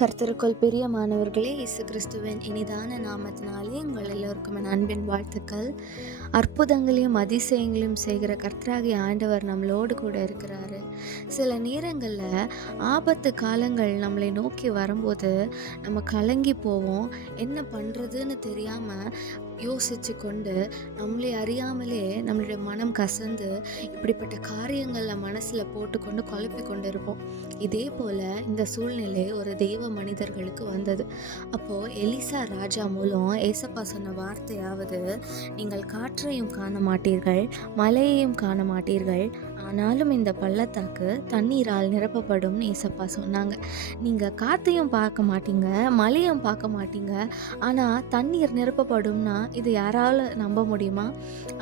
கர்த்தருக்குள் பிரியமானவர்களே, இயேசு கிறிஸ்துவின் இனிதான நாமத்தினாலே உங்கள் எல்லோருக்கும் என் அன்பின் வாழ்த்துக்கள். அற்புதங்களையும் அதிசயங்களையும் செய்கிற கர்த்தராகிய ஆண்டவர் நம்மளோடு கூட இருக்கிறாரு. சில நேரங்களில் ஆபத்து காலங்கள் நம்மளை நோக்கி வரும்போது நம்ம கலங்கி போவோம். என்ன பண்ணுறதுன்னு தெரியாமல் யோசித்து கொண்டு நம்மளை அறியாமலே நம்மளுடைய மனம் கசந்து இப்படிப்பட்ட காரியங்களில் மனசில் போட்டுக்கொண்டு குழப்பி கொண்டு இருப்போம். இதே போல் இந்த சூழ்நிலை ஒரு தெய்வ மனிதர்களுக்கு வந்தது. அப்போது எலிசா ராஜா மூலம் ஏசப்பா சொன்ன வார்த்தையாவது, நீங்கள் காற்றையும் காண மாட்டீர்கள், மழையையும் காண மாட்டீர்கள், ஆனாலும் இந்த பள்ளத்தாக்கு தண்ணீரால் நிரப்பப்படும்னு ஏசப்பா சொன்னாங்க. நீங்கள் காற்றையும் பார்க்க மாட்டீங்க, மழையும் பார்க்க மாட்டீங்க, ஆனால் தண்ணீர் நிரப்பப்படும்னா இது யாரால நம்ப முடியுமா?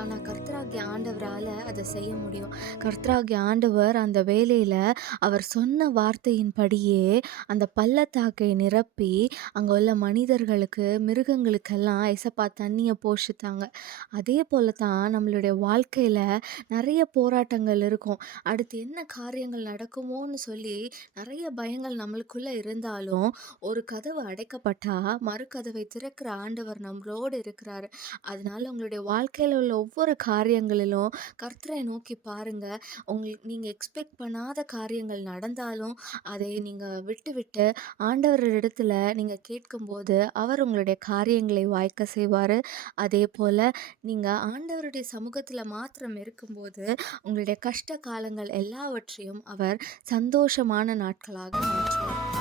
ஆனால் கர்த்தராகிய ஆண்டவரால் அதை செய்ய முடியும். கர்த்தராகிய ஆண்டவர் அந்த வேலையில் அவர் சொன்ன வார்த்தையின்படியே அந்த பள்ளத்தாக்கை நிரப்பி அங்கே உள்ள மனிதர்களுக்கு, மிருகங்களுக்கெல்லாம் ஏசப்பா தண்ணியை போஷித்தாங்க. அதே போல தான் நம்மளுடைய வாழ்க்கையில் நிறைய போராட்டங்கள் இருக்கும். அடுத்து என்ன காரியங்கள் நடக்குமோன்னு சொல்லி நிறைய பயங்கள் நம்மளுக்குள்ளே இருந்தாலும், ஒரு கதவு அடைக்கப்பட்டா மறு கதவை திறக்கிற ஆண்டவர் நம்மளோடு இருக்கிறாரு. அதனால உங்களுடைய வாழ்க்கையில் உள்ள ஒவ்வொரு காரியங்களிலும் கர்த்தரை நோக்கி பாருங்க. நீங்கள் எக்ஸ்பெக்ட் பண்ணாத காரியங்கள் நடந்தாலும் அதை நீங்கள் விட்டு விட்டு ஆண்டவரிடத்துல நீங்கள் கேட்கும்போது அவர் உங்களுடைய காரியங்களை வாய்க்க செய்வார். அதே போல் நீங்கள் ஆண்டவருடைய சமூகத்தில் மாத்திரம் இருக்கும்போது உங்களுடைய கஷ்ட காலங்கள் எல்லாவற்றையும் அவர் சந்தோஷமான நாட்களாக மாற்றுவார்.